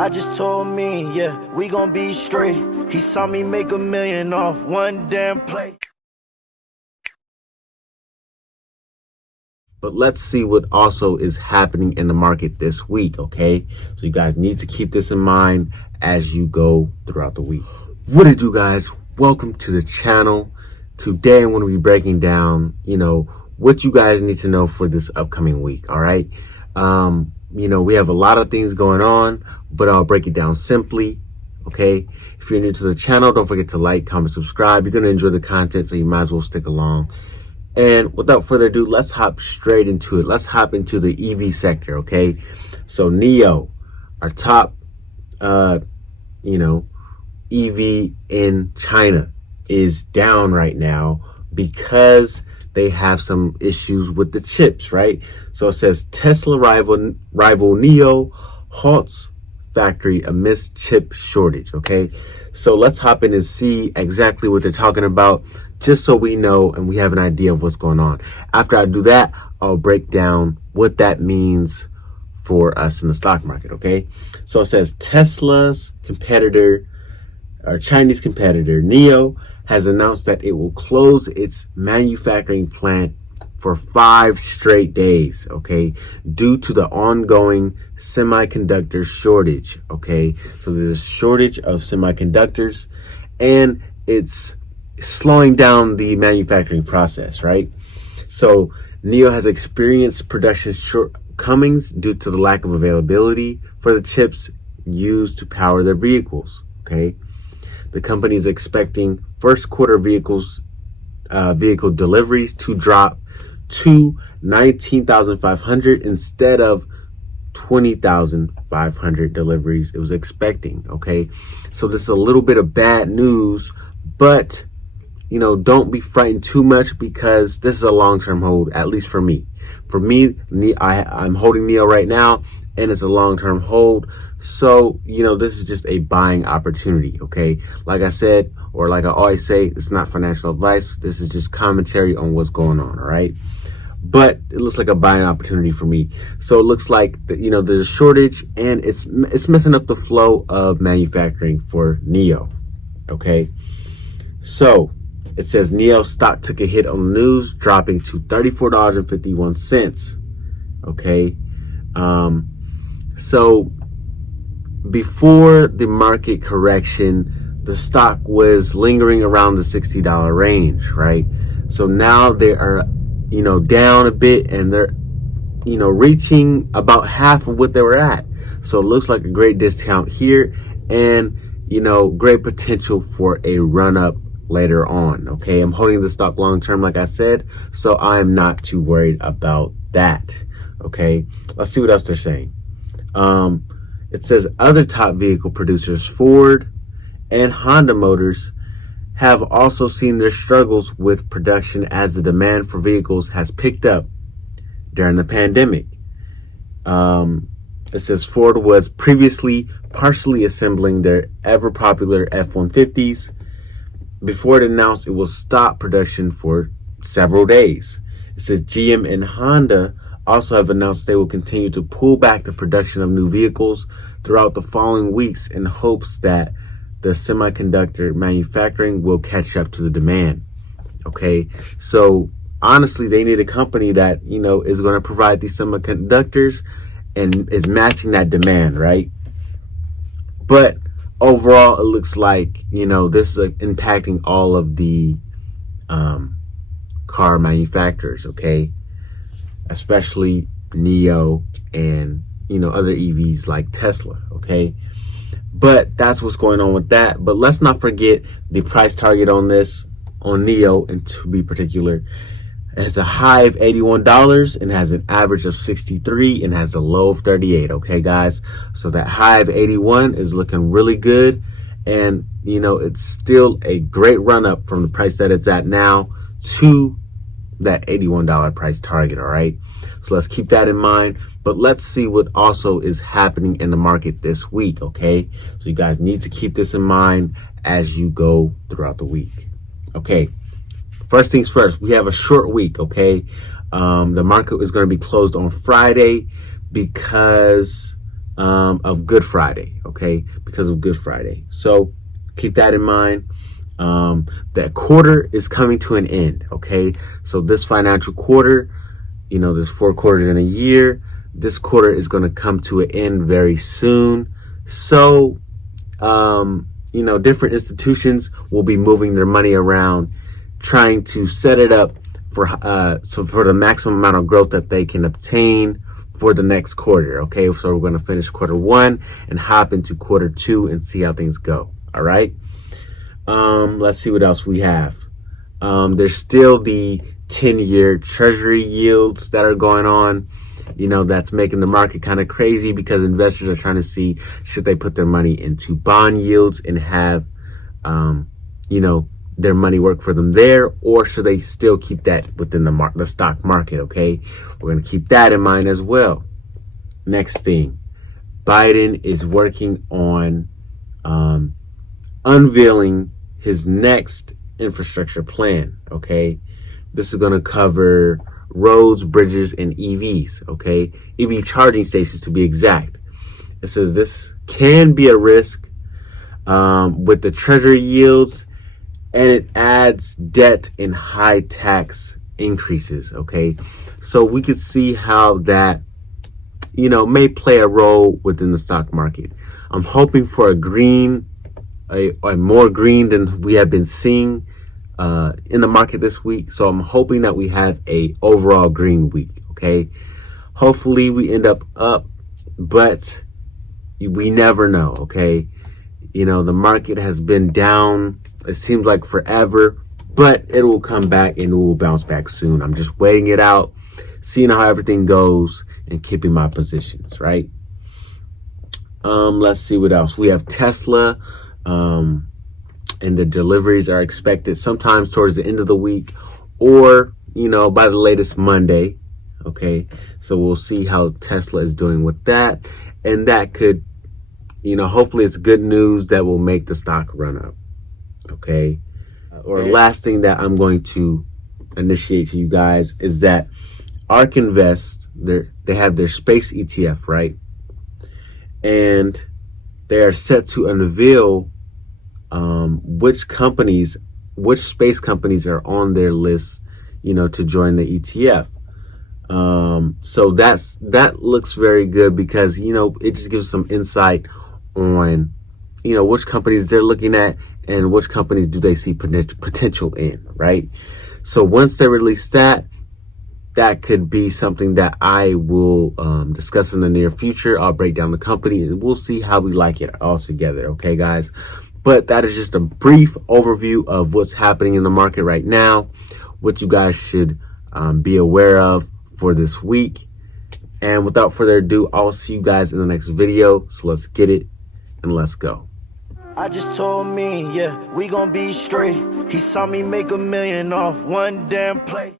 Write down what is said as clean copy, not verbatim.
I just told me, yeah, we gon' be straight. He saw me make $1 million off one damn play. But let's see what also is happening in the market this week, okay? So you guys need to keep this in mind as you go throughout the week. What it do, guys? Welcome to the channel. Today I'm going to be breaking down, what you guys need to know for this upcoming week, all right? We have a lot of things going on, but I'll break it down simply, okay? If you're new to the channel, don't forget to like, comment, subscribe. You're going to enjoy the content, so you might as well stick along. And without further ado, let's hop straight into it. Let's hop into the EV sector, okay? So NIO, our top, EV in China is down right now because they have some issues with the chips, right? So it says Tesla rival NIO halts factory amidst chip shortage, okay? So let's hop in and see exactly what they're talking about, just so we know and we have an idea of what's going on. After I do that, I'll break down what that means for us in the stock market, okay? So it says Tesla's competitor, our Chinese competitor, NIO, has announced that it will close its manufacturing plant for 5 straight days, okay, due to the ongoing semiconductor shortage, okay? So there's a shortage of semiconductors and it's slowing down the manufacturing process, right? So NIO has experienced production shortcomings due to the lack of availability for the chips used to power their vehicles, okay? The company is expecting first quarter vehicle deliveries to drop to 19,500 instead of 20,500 deliveries it was expecting, okay? So this is a little bit of bad news, but don't be frightened too much because this is a long-term hold, at least for me. For me, I'm holding NIO right now, and it's a long-term hold. So, this is just a buying opportunity, okay? Like I said, or like I always say, it's not financial advice. This is just commentary on what's going on, all right? But it looks like a buying opportunity for me. So it looks like, there's a shortage, and it's messing up the flow of manufacturing for NIO, okay? So it says NIO stock took a hit on the news, dropping to $34.51, okay? So before the market correction, the stock was lingering around the $60 range, right? So now they are, down a bit, and they're, reaching about half of what they were at. So it looks like a great discount here, and, great potential for a run up later on, okay? I'm holding the stock long term, like I said, so I'm not too worried about that, okay? Let's see what else they're saying. It says other top vehicle producers, Ford and Honda Motors, have also seen their struggles with production as the demand for vehicles has picked up during the pandemic. It says Ford was previously partially assembling their ever popular F-150s before it announced it will stop production for several days. It says GM and Honda also have announced they will continue to pull back the production of new vehicles throughout the following weeks in hopes that the semiconductor manufacturing will catch up to the demand. Okay, so honestly, they need a company that, is going to provide these semiconductors and is matching that demand, right? But overall, it looks like, this is impacting all of the car manufacturers, okay? Especially NIO and, other EVs like Tesla, okay? But that's what's going on with that. But let's not forget the price target on this, on NIO, and to be particular, it has a high of $81 and has an average of 63 and has a low of 38, okay, guys? So that high of 81 is looking really good. And, it's still a great run up from the price that it's at now to that $81 price target, all right? So let's keep that in mind. But let's see what also is happening in the market this week, okay? So you guys need to keep this in mind as you go throughout the week. Okay, first things first, we have a short week, okay? The market is going to be closed on Friday because of Good Friday, okay, because of Good Friday. So keep that in mind. That quarter is coming to an end, okay? So this financial quarter, there's 4 quarters in a year. This quarter is going to come to an end very soon. So, different institutions will be moving their money around, trying to set it up for the maximum amount of growth that they can obtain for the next quarter. Okay, so we're going to finish quarter 1 and hop into quarter 2 and see how things go. All right. Let's see what else we have. There's still the 10-year treasury yields that are going on. That's making the market kind of crazy because investors are trying to see, should they put their money into bond yields and have, their money work for them there, or should they still keep that within the stock market? Okay, we're going to keep that in mind as well. Next thing, Biden is working on unveiling his next infrastructure plan. Okay, this is going to cover roads, bridges, and EVs. Okay, EV charging stations to be exact. It says this can be a risk with the treasury yields, and it adds debt and high tax increases. Okay, so we could see how that may play a role within the stock market. I'm hoping for a more green than we have been seeing in the market this week. So I'm hoping that we have a overall green week. Okay, hopefully we end up, but we never know. Okay, the market has been down, it seems like forever, but it will come back and it will bounce back soon. I'm just waiting it out, seeing how everything goes, and keeping my positions, right? Let's see what else. We have Tesla, and the deliveries are expected sometimes towards the end of the week, or, by the latest Monday. Okay, so we'll see how Tesla is doing with that. And that could, hopefully it's good news that will make the stock run up. Okay. Or last thing that I'm going to initiate to you guys is that ARK Invest, they have their space ETF, right? And they are set to unveil which space companies are on their list, to join the ETF. So that looks very good because, it just gives some insight on, which companies they're looking at and which companies do they see potential in, right? So once they release that could be something that I will discuss in the near future. I'll break down the company and we'll see how we like it all together. Okay, guys? But that is just a brief overview of what's happening in the market right now, what you guys should be aware of for this week. And without further ado, I'll see you guys in the next video. So let's get it and let's go. I just told me, yeah, we gon' be straight. He saw me make $1 million off one damn play.